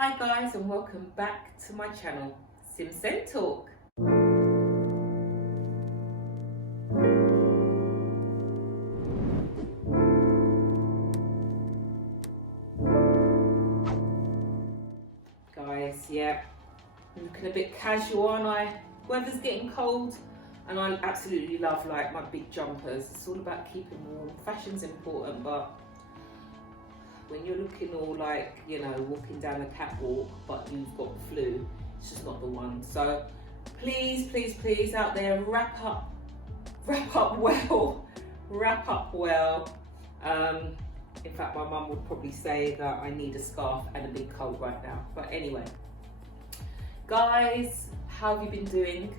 Hi guys, and welcome back to my channel, Simpson Talk. Guys, yeah, I'm looking a bit casual, aren't I? Weather's getting cold and I absolutely love like my big jumpers. It's all about keeping warm. Fashion's important, but when you're looking all like, you know, walking down the catwalk, but you've got the flu, it's just not the one. So please, please, please out there, wrap up well, wrap up well. In fact, my mum would probably say that I need a scarf and a big coat right now. But anyway, guys, how have you been doing?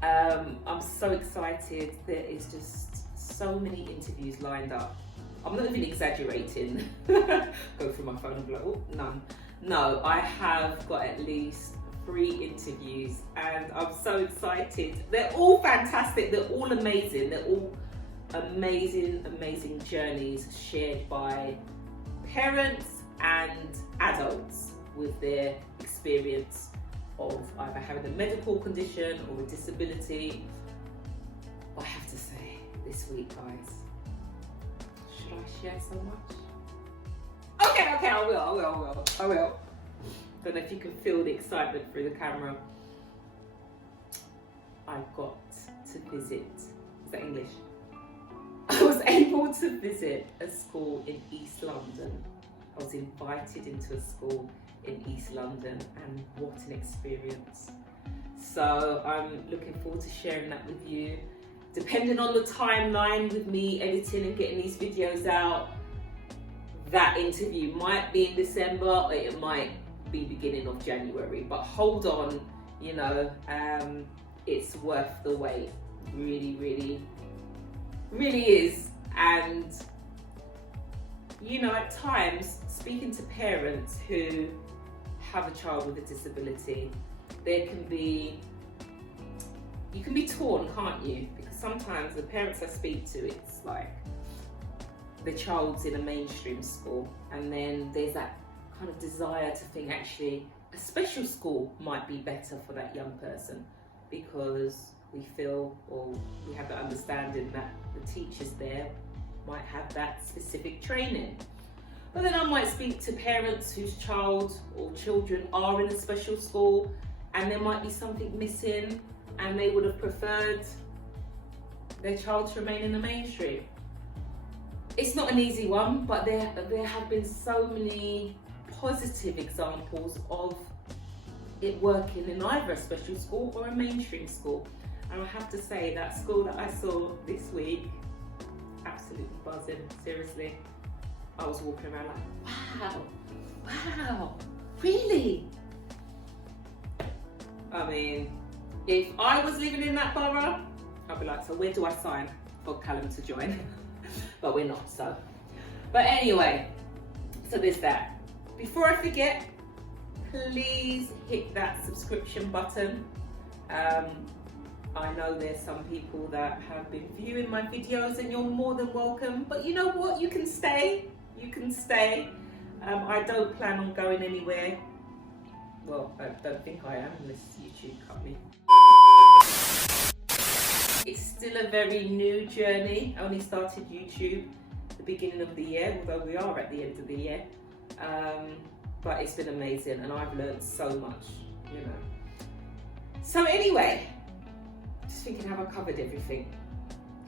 I'm so excited. There is just so many interviews lined up. I'm not even exaggerating. Go through my phone and be like, oh, none. No, I have got at least 3 interviews and I'm so excited. They're all fantastic. They're all amazing. They're all amazing journeys shared by parents and adults with their experience of either having a medical condition or a disability. I have to say, this week, guys, should I share so much? Okay, I will. Don't know if you can feel the excitement through the camera. I got to visit, is that English? I was able to visit a school in East London. I was invited into a school in East London and what an experience. So I'm looking forward to sharing that with you. Depending on the timeline with me editing and getting these videos out, that interview might be in December or it might be beginning of January, but hold on, you know, it's worth the wait. Really is. And you know, at times speaking to parents who have a child with a disability, you can be torn, can't you? Because sometimes the parents I speak to, it's like the child's in a mainstream school and then there's that kind of desire to think actually a special school might be better for that young person because we feel, or we have the understanding that the teachers there might have that specific training. But then I might speak to parents whose child or children are in a special school and there might be something missing and they would have preferred their child to remain in the mainstream. It's not an easy one, but there have been so many positive examples of it working in either a special school or a mainstream school. And I have to say that school that I saw this week, absolutely buzzing, seriously. I was walking around like, wow, really? I mean, if I was living in that borough, I'd be like, so where do I sign for Callum to join? But we're not, so. But anyway, so there's that. Before I forget, please hit that subscription button. I know there's some people that have been viewing my videos and you're more than welcome, but you know what, you can stay. I don't plan on going anywhere. Well, I don't think I am unless YouTube cut me. It's still a very new journey. I only started YouTube at the beginning of the year, although we are at the end of the year. But it's been amazing and I've learned so much, you know. So anyway, just thinking, have I covered everything?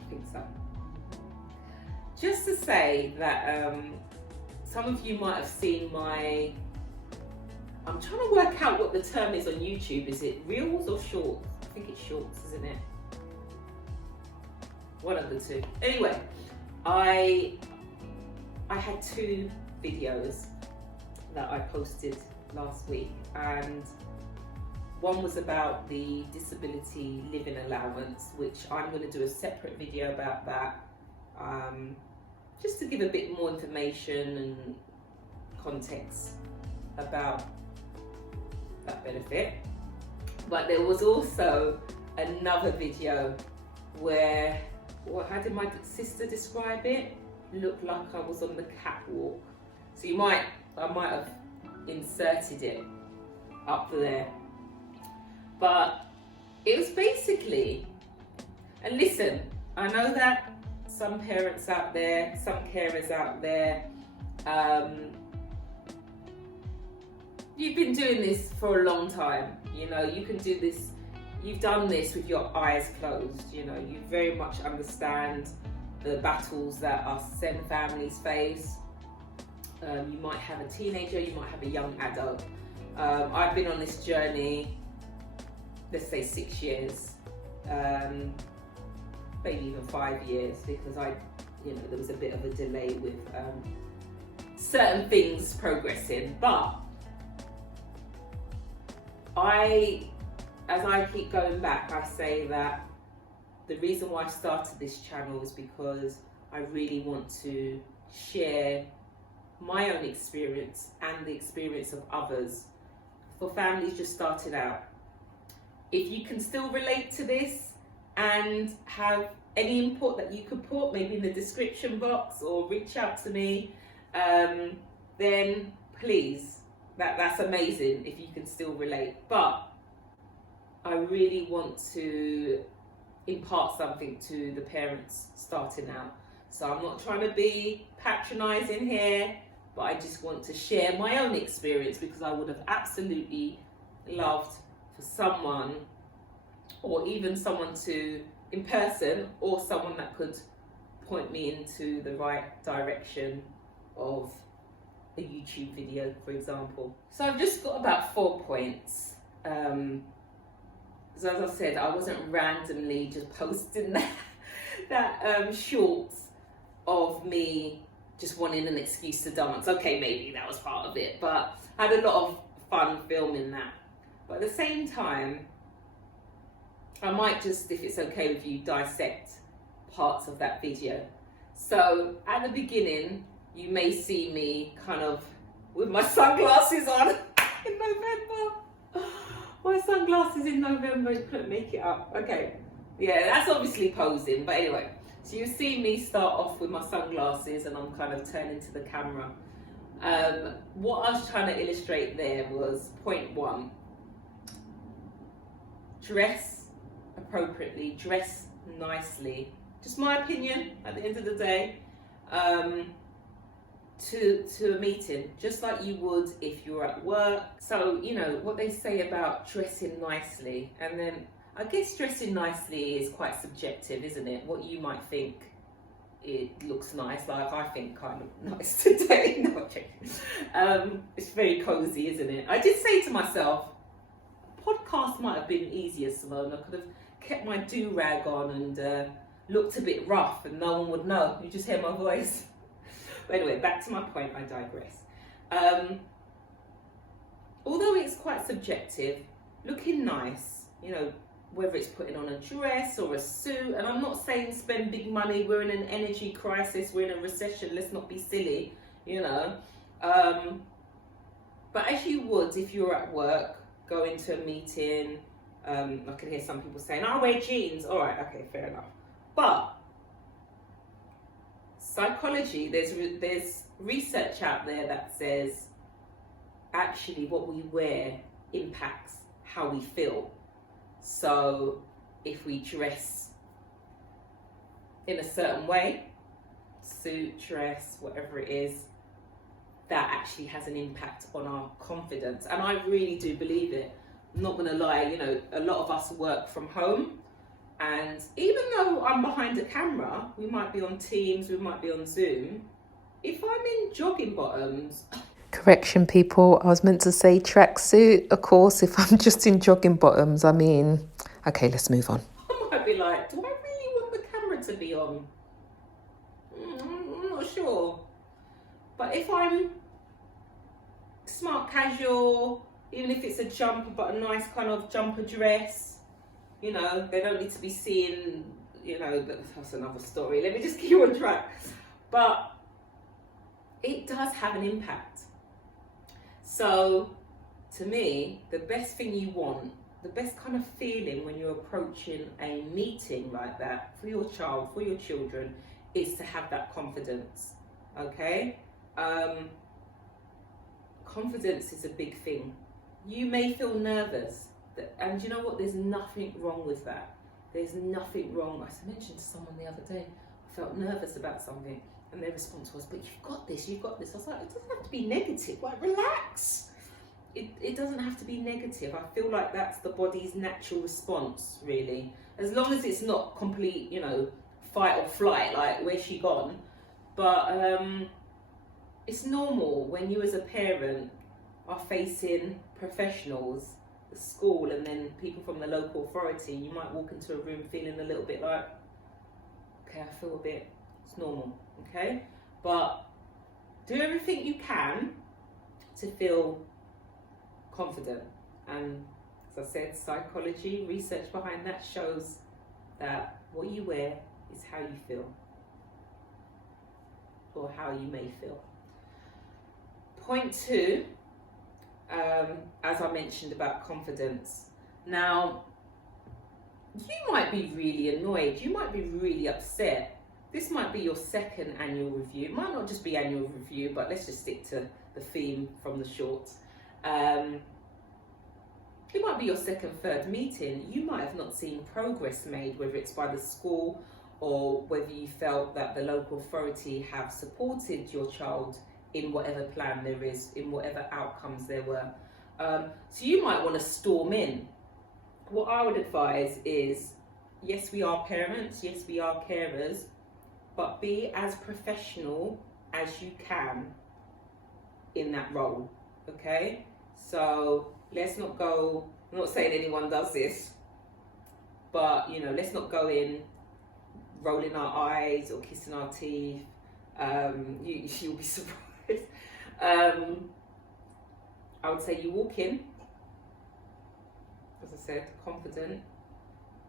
I think so. Just to say that some of you might have seen I'm trying to work out what the term is on YouTube. Is it reels or shorts? I think it's shorts, isn't it? One of the two. Anyway, I had 2 videos that I posted last week, and one was about the disability living allowance, which I'm going to do a separate video about that, just to give a bit more information and context about that benefit. But there was also another video where, well, how did my sister describe it? Looked like I was on the catwalk. So I might have inserted it up there. But it was basically, and listen, I know that some parents out there, some carers out there, you've been doing this for a long time. You know, you can do this, you've done this with your eyes closed. You know, you very much understand the battles that us Zen families face. You might have a teenager, you might have a young adult. I've been on this journey, let's say 6 years, maybe even 5 years, because there was a bit of a delay with certain things progressing. But as I keep going back, I say that the reason why I started this channel is because I really want to share my own experience and the experience of others for families just starting out. If you can still relate to this and have any input that you could put maybe in the description box or reach out to me, then please, that's amazing if you can still relate. But I really want to impart something to the parents starting out. So I'm not trying to be patronizing here, but I just want to share my own experience, because I would have absolutely loved for someone, or even someone in person, or someone that could point me into the right direction of a YouTube video, for example. So I've just got about 4 points. So as I said, I wasn't randomly just posting that shorts of me just wanting an excuse to dance. Okay, maybe that was part of it, but I had a lot of fun filming that. But at the same time, I might just, if it's okay with you, dissect parts of that video. So at the beginning, you may see me kind of with my sunglasses on in November. My sunglasses in November, you couldn't make it up. Okay, yeah, that's obviously posing, but anyway. So you see me start off with my sunglasses and I'm kind of turning to the camera. What I was trying to illustrate there was point 1. Dress appropriately, dress nicely. Just my opinion at the end of the day. To a meeting, just like you would if you're at work. So, you know, what they say about dressing nicely, and then I guess dressing nicely is quite subjective, isn't it? What you might think it looks nice, like I think kind of nice today. No, it's very cozy, isn't it? I did say to myself, podcast might have been easier, Simone. I could have kept my do-rag on and looked a bit rough and no one would know. You just hear my voice. But anyway, back to my point, I digress. Although it's quite subjective, looking nice, you know, whether it's putting on a dress or a suit, and I'm not saying spend big money, we're in an energy crisis, we're in a recession, let's not be silly, you know. But as you would if you're at work, go into a meeting, I can hear some people saying, I wear jeans. All right, okay, fair enough. But psychology, there's research out there that says actually what we wear impacts how we feel. So if we dress in a certain way, suit, dress, whatever it is, that actually has an impact on our confidence. And I really do believe it. I'm not gonna lie, you know, a lot of us work from home, and even though I'm behind a camera, we might be on Teams, we might be on Zoom, if I'm in jogging bottoms... Correction, people, I was meant to say tracksuit, of course. If I'm just in jogging bottoms, I mean, okay, let's move on. I might be like, do I really want the camera to be on? I'm not sure. But if I'm smart casual, even if it's a jumper, but a nice kind of jumper dress, you know, they don't need to be seeing, you know, that's another story. Let me just keep on track. But it does have an impact. So to me, the best thing you want, the best kind of feeling when you're approaching a meeting like that for your child, for your children, is to have that confidence, okay? confidence is a big thing. You may feel nervous, and you know what? There's nothing wrong with that. There's nothing wrong. I mentioned to someone the other day, I felt nervous about something, and their response was, but you've got this, you've got this. I was like, it doesn't have to be negative, like relax. It doesn't have to be negative. I feel like that's the body's natural response, really. As long as it's not complete, you know, fight or flight, like where's she gone? But it's normal when you as a parent are facing professionals, the school, and then people from the local authority. You might walk into a room feeling a little bit like, okay, I feel a bit, it's normal, okay? But do everything you can to feel confident. And as I said, psychology, research behind that shows that what you wear is how you feel, or how you may feel. Point 2, as I mentioned about confidence. Now, you might be really annoyed, you might be really upset. This might be your second annual review. It might not just be annual review, but let's just stick to the theme from the shorts. It might be your second, third meeting. You might have not seen progress made, whether it's by the school or whether you felt that the local authority have supported your child in whatever plan there is, in whatever outcomes there were. So you might want to storm in. What I would advise is, yes, we are parents, yes, we are carers, but be as professional as you can in that role, okay? So let's not go, I'm not saying anyone does this, but you know, let's not go in rolling our eyes or kissing our teeth. You'll be surprised. I would say you walk in, as I said, confident,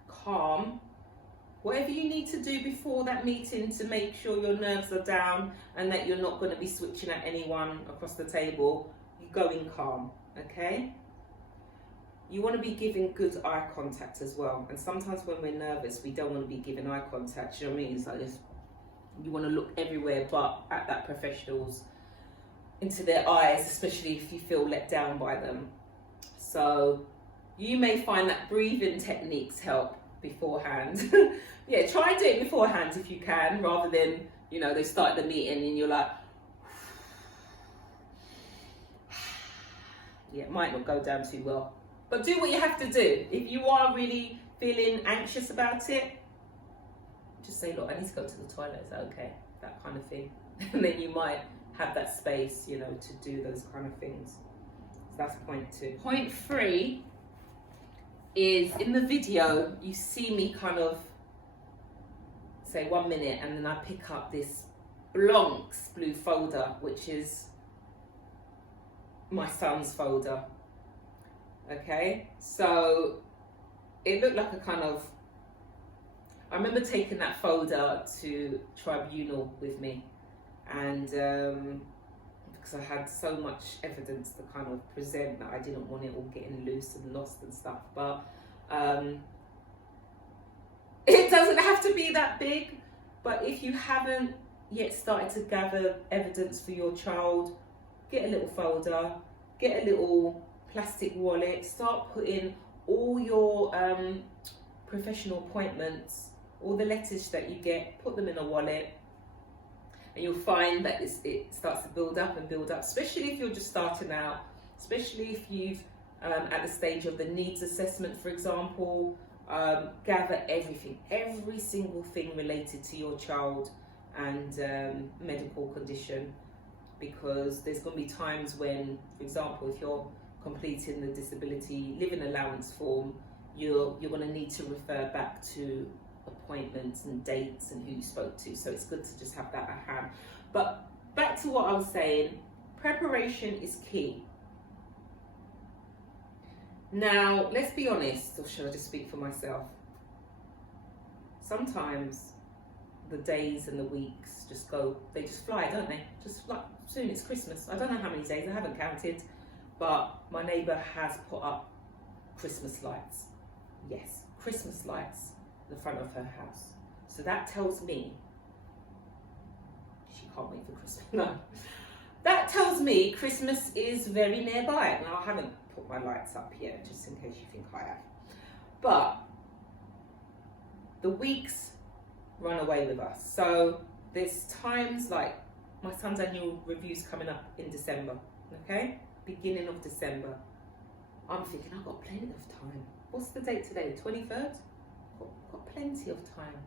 calm. Whatever you need to do before that meeting to make sure your nerves are down and that you're not going to be switching at anyone across the table, you go in calm, okay? You want to be giving good eye contact as well. And sometimes when we're nervous, we don't want to be giving eye contact. You know what I mean? It's like this, you want to look everywhere but at that professional's, into their eyes, especially if you feel let down by them. So you may find that breathing techniques help beforehand. Yeah, try and do it beforehand if you can, rather than, you know, they start the meeting and you're like, yeah, it might not go down too well. But do what you have to do. If you are really feeling anxious about it, just say, look, I need to go to the toilet, is that okay? That kind of thing. And then you might have that space, you know, to do those kind of things. So that's point 2. Point 3 is, in the video, you see me kind of say 1 minute and then I pick up this Blancs blue folder, which is my son's folder. Okay, so it looked like a kind of, I remember taking that folder to tribunal with me, and because I had so much evidence to kind of present that I didn't want it all getting loose and lost and stuff, but it doesn't have to be that big. But if you haven't yet started to gather evidence for your child, get a little folder, get a little plastic wallet, start putting all your professional appointments, all the letters that you get, put them in a wallet, and you'll find that it starts to build up and build up, especially if you're just starting out, especially if you've at the stage of the needs assessment, for example. Gather everything, every single thing related to your child and medical condition, because there's going to be times when, for example, if you're completing the disability living allowance form, you're going to need to refer back to appointments and dates and who you spoke to, so it's good to just have that at hand. But back to what I was saying, preparation is key. Now, let's be honest, or should I just speak for myself? Sometimes the days and the weeks just go, they just fly, don't they? Just like, soon it's Christmas. I don't know how many days, I haven't counted, but my neighbour has put up Christmas lights. Yes, Christmas lights in the front of her house. So that tells me she can't wait for Christmas. No. that tells me Christmas is very nearby. Now, I haven't put my lights up yet, just in case you think I have. But the weeks run away with us. So there's times like my son's annual review's coming up in December, okay? Beginning of December. I'm thinking, I've got plenty of time. What's the date today? 23rd? Got plenty of time.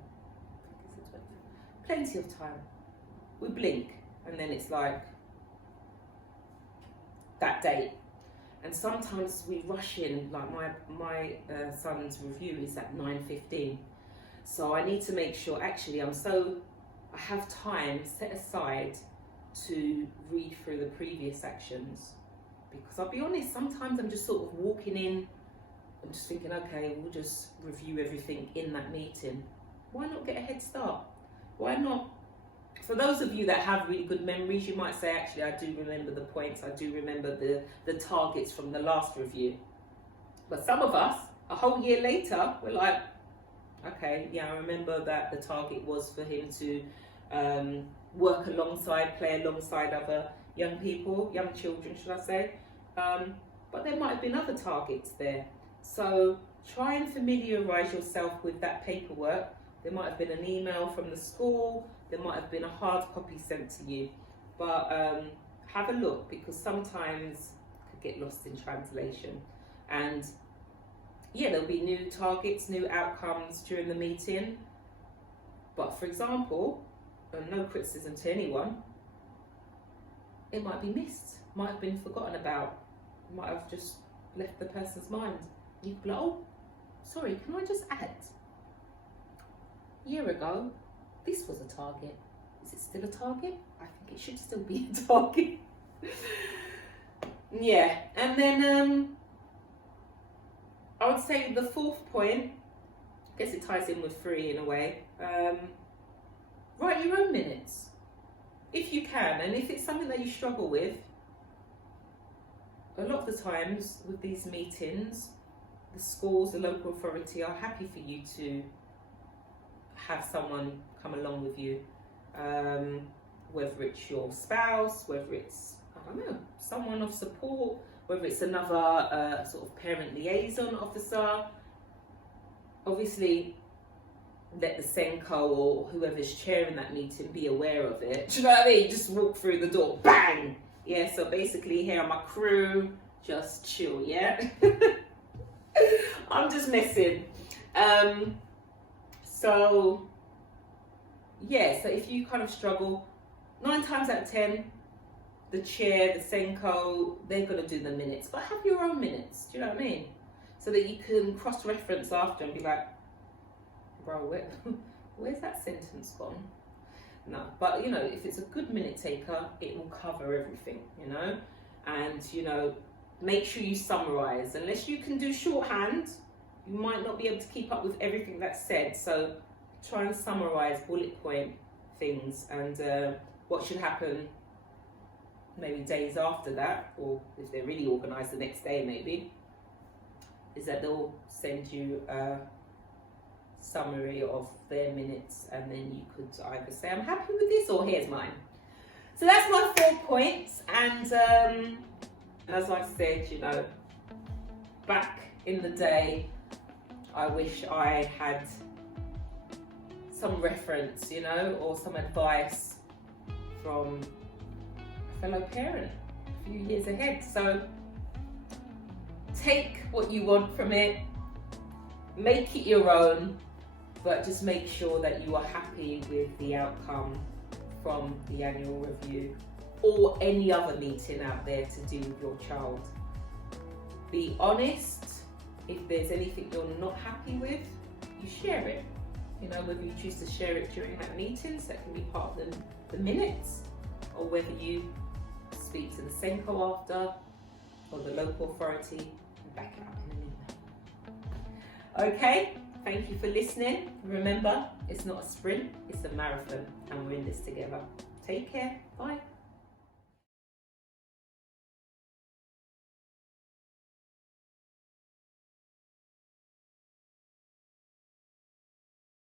Plenty of time. We blink, and then it's like that date. And sometimes we rush in, like my son's review is at 9:15. So I need to make sure, actually, I have time set aside to read through the previous sections. Because I'll be honest, sometimes I'm just sort of walking in, I'm just thinking, okay, we'll just review everything in that meeting. Why not get a head start? Why not? For those of you that have really good memories, you might say, actually, I do remember the points, I do remember the targets from the last review. But some of us, a whole year later, we're like, okay, yeah, I remember that the target was for him to work alongside, play alongside other young people, young children, should I say. But there might have been other targets there. So try and familiarise yourself with that paperwork. There might have been an email from the school, there might have been a hard copy sent to you. But have a look, because sometimes it could get lost in translation. And yeah, there'll be new targets, new outcomes during the meeting. But for example, and no criticism to anyone, it might be missed, might have been forgotten about, might have just left the person's mind. You could be like, oh, sorry, can I just add? A year ago, this was a target. Is it still a target? I think it should still be a target. Yeah, and then I would say the fourth point, I guess it ties in with 3 in a way, write your own minutes. If you can, and if it's something that you struggle with, a lot of the times with these meetings, the schools, the local authority are happy for you to have someone come along with you, whether it's your spouse, whether it's, I don't know, someone of support, whether it's another sort of parent liaison officer. Obviously, let the Senko or whoever's chairing that meeting be aware of it. Do you know what I mean? Just walk through the door, bang! Yeah, so basically here are my crew, just chill, yeah? I'm just messing. So, yeah, so if you kind of struggle, 9 times out of 10, the chair, the Senko, they're going to do the minutes. But have your own minutes, do you know what I mean? So that you can cross-reference after and be like, bro, where's that sentence gone? No, but you know, if it's a good minute taker, it will cover everything, you know? And, you know, make sure you summarize. Unless you can do shorthand, you might not be able to keep up with everything that's said. So try and summarize, bullet point things, and what should happen maybe days after that, or if they're really organized the next day maybe, is that they'll send you a summary of their minutes, and then you could either say, I'm happy with this, or here's mine. So that's my 4 points. And as I said, you know, back in the day, I wish I had some reference, you know, or some advice from a fellow parent a few years ahead. So take what you want from it, make it your own, but just make sure that you are happy with the outcome from the annual review or any other meeting out there to do with your child. Be honest. If there's anything you're not happy with, you share it. You know, whether you choose to share it during that meeting, so that can be part of the minutes, or whether you speak to the Senko after, or the local authority, and back it up in an email. Okay, thank you for listening. Remember, it's not a sprint, it's a marathon, and we're in this together. Take care, bye.